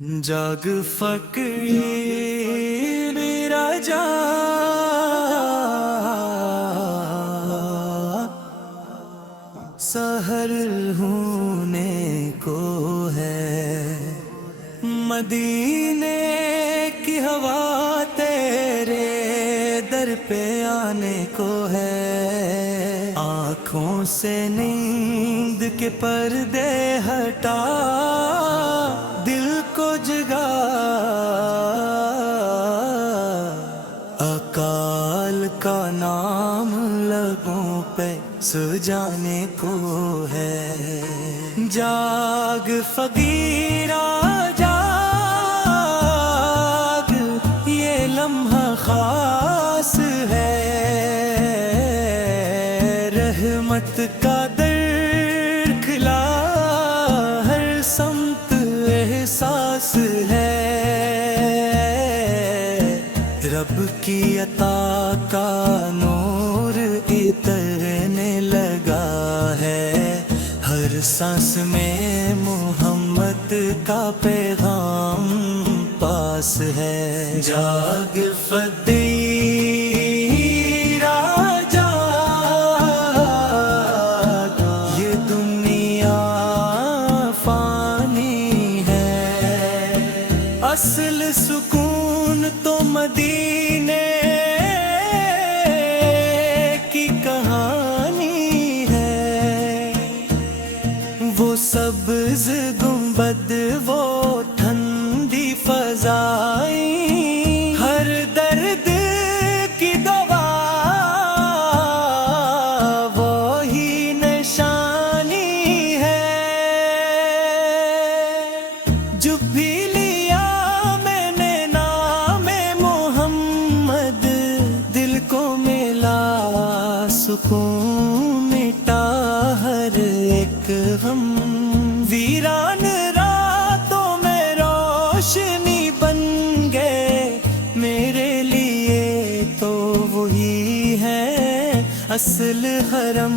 جاگ فقیر میرا سحر ہونے کو ہے، مدینے کی ہوا تیرے در پہ آنے کو ہے، آنکھوں سے نیند کے پردے ہٹا دل کو جگا، اکال کا نام لبوں پہ سجانے کو ہے۔ جاگ فقیرا جاگ، یہ لمحہ خاص ہے، رحمت کا در کھلا، ہر سمت احساس ہے، رب کی عطا کا نور اترنے لگا ہے، ہر سانس میں محمد کا پیغام پاس ہے۔ جاگ فقیرا جاگ، یہ دنیا فانی ہے، اصل سکون تو مدینے کی کہانی ہے، وہ سبز گنبد، وہ ٹھنڈی فضائیں، ہر درد کی دوا وہی نشانی ہے، جو بھی لیا میں نے نام محمد، دل کو ملا سکون، مٹا ہر ایک غم، ویران راتوں میں روشنی بن گئے میرے لیے، تو وہی ہے اصل حرم۔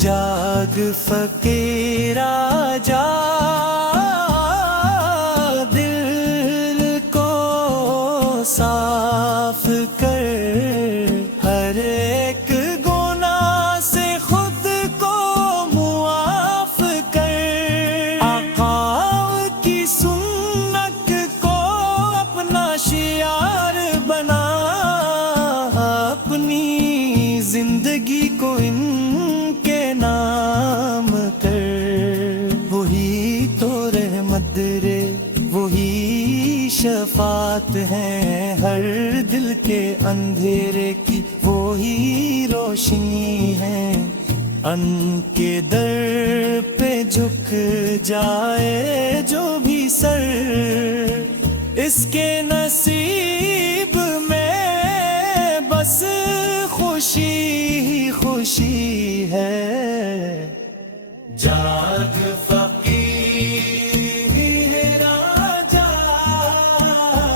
جاگ فقیرا جاگ، دل کو صاف کر، ہر ایک گناہ سے خود کو معاف کر، آقا کی سنت کو اپنا شعار بنا، اپنی زندگی کو ان کے نام کر، وہی تو رحمت رے، وہی شفاعت ہے، ہر دل کے اندھیرے کی وہی روشنی ہے، ان کے در پہ جھک جائے جو بھی سر، اس کے نصیب میں بس خوشی ہی خوشی ہے۔ جاگ فقیرا جاگ،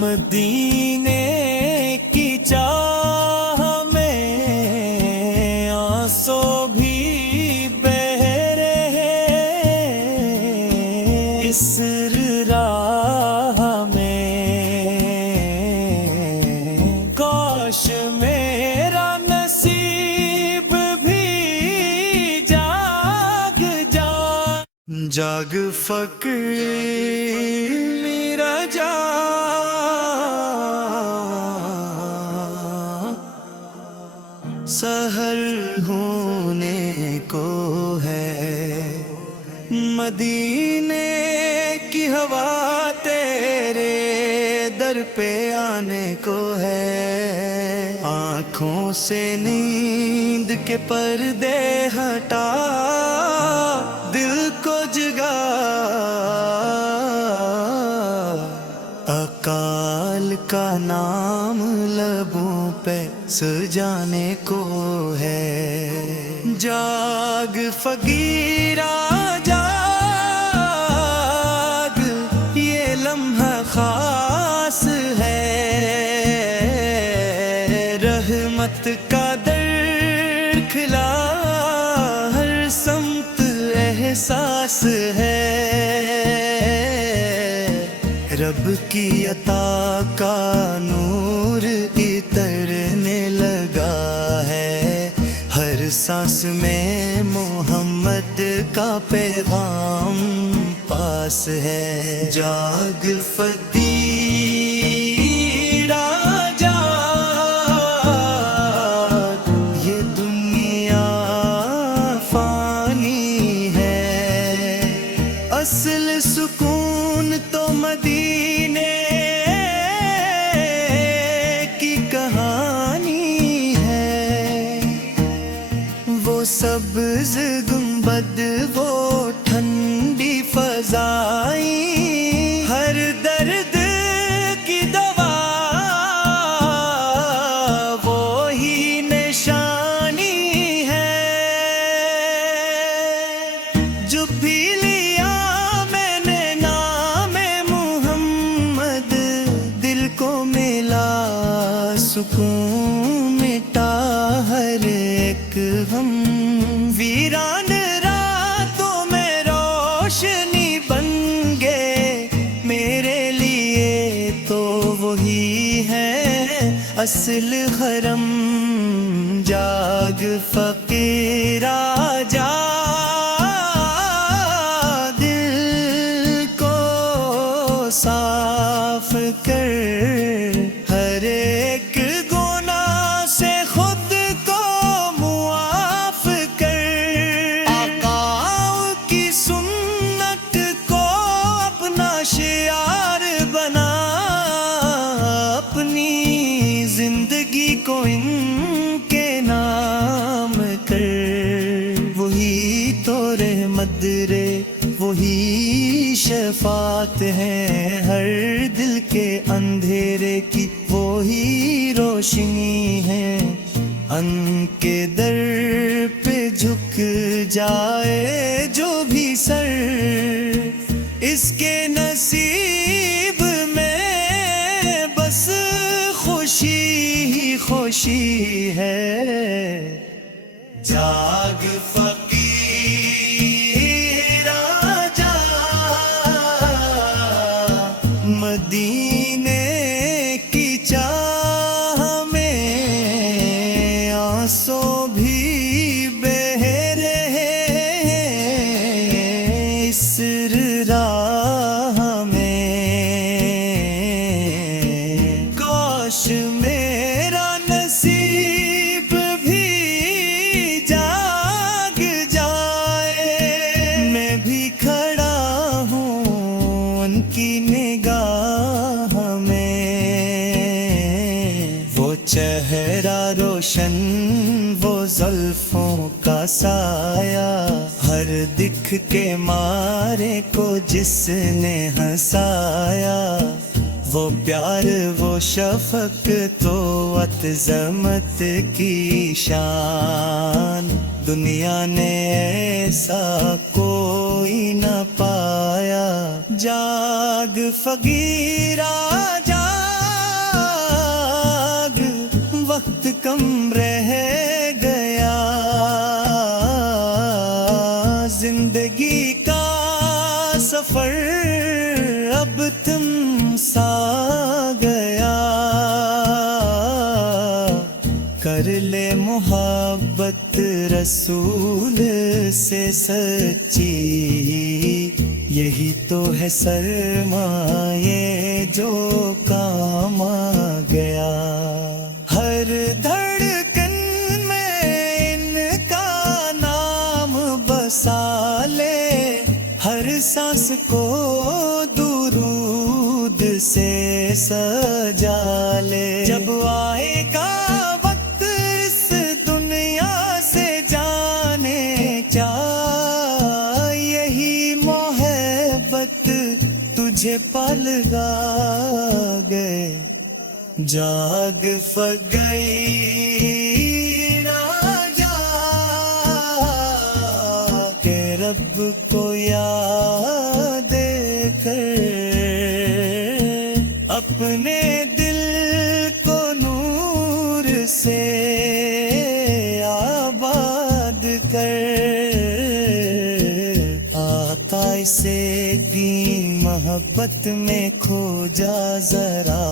مدینے کی چاہ میں آنسو بھی بہہ رہے، اس راہ میں کاش میرا نصیب بھی جاگ جاگ۔ جاگ فقیر میرا جاگ، سحر ہونے کو ہے، مدینے کی ہوا تیرے در پہ آنے کو ہے، آنکھوں سے نیند کے پردے ہٹا دل کو جگا، اکال کا نام لبوں پہ سجانے کو ہے۔ جاگ فقیرا جاگ، یہ لمحہ خاص ہے، رحمت کا در کھلا، ہر سمت احساس ہے۔ رب کی عطا کا نور اترنے لگا ہے، ہر سانس میں محمد کا پیغام پاس ہے۔ جاگ فقیرا جاگ، یہ دنیا فانی ہے، اصل سکون تو مدینے کی کہانی ہے۔ وہ سبز گنبد، وہ ٹھنڈی فضائیں، ہر درد کی دوا وہی نشانی ہے۔ جو بھی لیا میں نے نام محمد، دل کو ملا سکون، مٹا ہر ایک غم، ویران راتوں میں روشنی بن گئے میرے لیے، تو وہی ہے اصل حرم۔ جاگ فقیرا جاگ، دل کو صاف کر، ہر ایک گناہ سے خود کو معاف کر، آقا کی سنت کو اپنا شعار بنا، اپنی زندگی کو ان کے نام کر۔ وہی تو رحمت رے، وہی شفاعت ہے، ہر دل کے اندھیرے کی وہی روشنی ہے۔ ان کے در پہ جھک جائے جو بھی سر، اس کے نصیب میں بس خوشی ہی خوشی ہے۔ جاگ فقیرا جاگ، مدینے کی چاہ میں آنسو بھی بہہ رہے ہیں، اس راہ میں کاش میرا نصیب بھی جاگ جائے، میں بھی کھڑا ہوں ان کی نگاہ میں۔ وہ چہرہ روشن، وہ زلفوں کا سایہ، ہر دکھ کے مارے کو جس نے ہنسایا، وہ پیار، وہ شفق، تو عظمت کی شان، دنیا نے ایسا کوئی نہ پایا۔ جاگ فقیرا جاگ، وقت کم رہ گیا، زندگی کا سفر اب تم سا گیا۔ کر لے محبت رسول سے سچی، یہی تو ہے سرمایہ جو کام آ گیا۔ ہر دھڑکن میں ان کا نام بسا لے، ہر سانس کو درود سے سجا لے۔ جب آئے گا وقت اس دنیا سے جانے جا، یہی محبت تجھے پلگا گئے۔ جاگ فقیرا جاگ، کہ رب کو یاد کر، اپنے دل کو نور سے آباد کر، آتا اسے ایمان محبت میں کھو جا ذرا،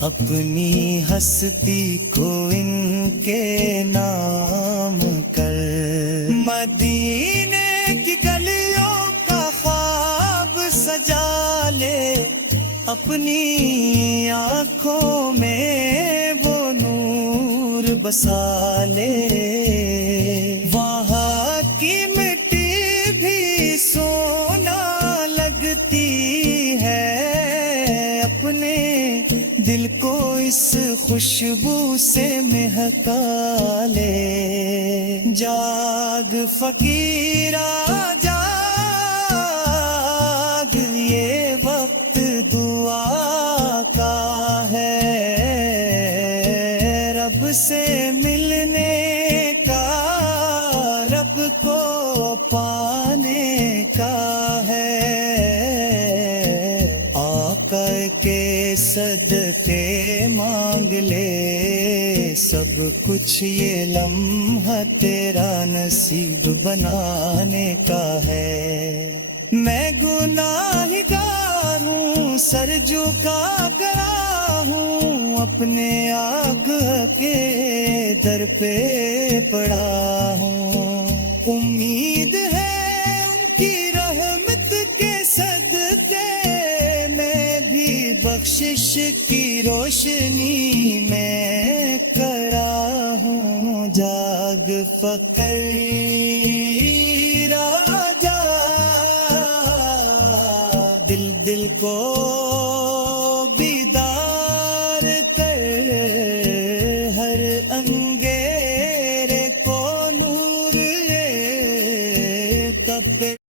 اپنی ہستی کو ان کے نام کر۔ مدینے کی گلیوں کا خواب سجا لے، اپنی آنکھوں میں وہ نور بسا لے۔ وہاں کی مٹی بھی سونا لگتی ہے، اپنے دل کو اس خوشبو سے مہکا لے۔ جاگ فقیرا جاگ، یہ وقت دعا کا ہے، رب سے ملنے کا، رب کو پانے کا ہے۔ آقا کے صدقے مانگ لے، سب کچھ یہ لمحہ تیرا نصیب بنانے کا ہے۔ میں گناہگار ہوں، سر جھکا کرا ہوں، اپنے آقا کے در پہ پڑا ہوں۔ امید ہے ان کی رحمت کے صدقے، میں بھی بخشش کی روشنی میں کھڑا ہوں۔ جاگ فقیر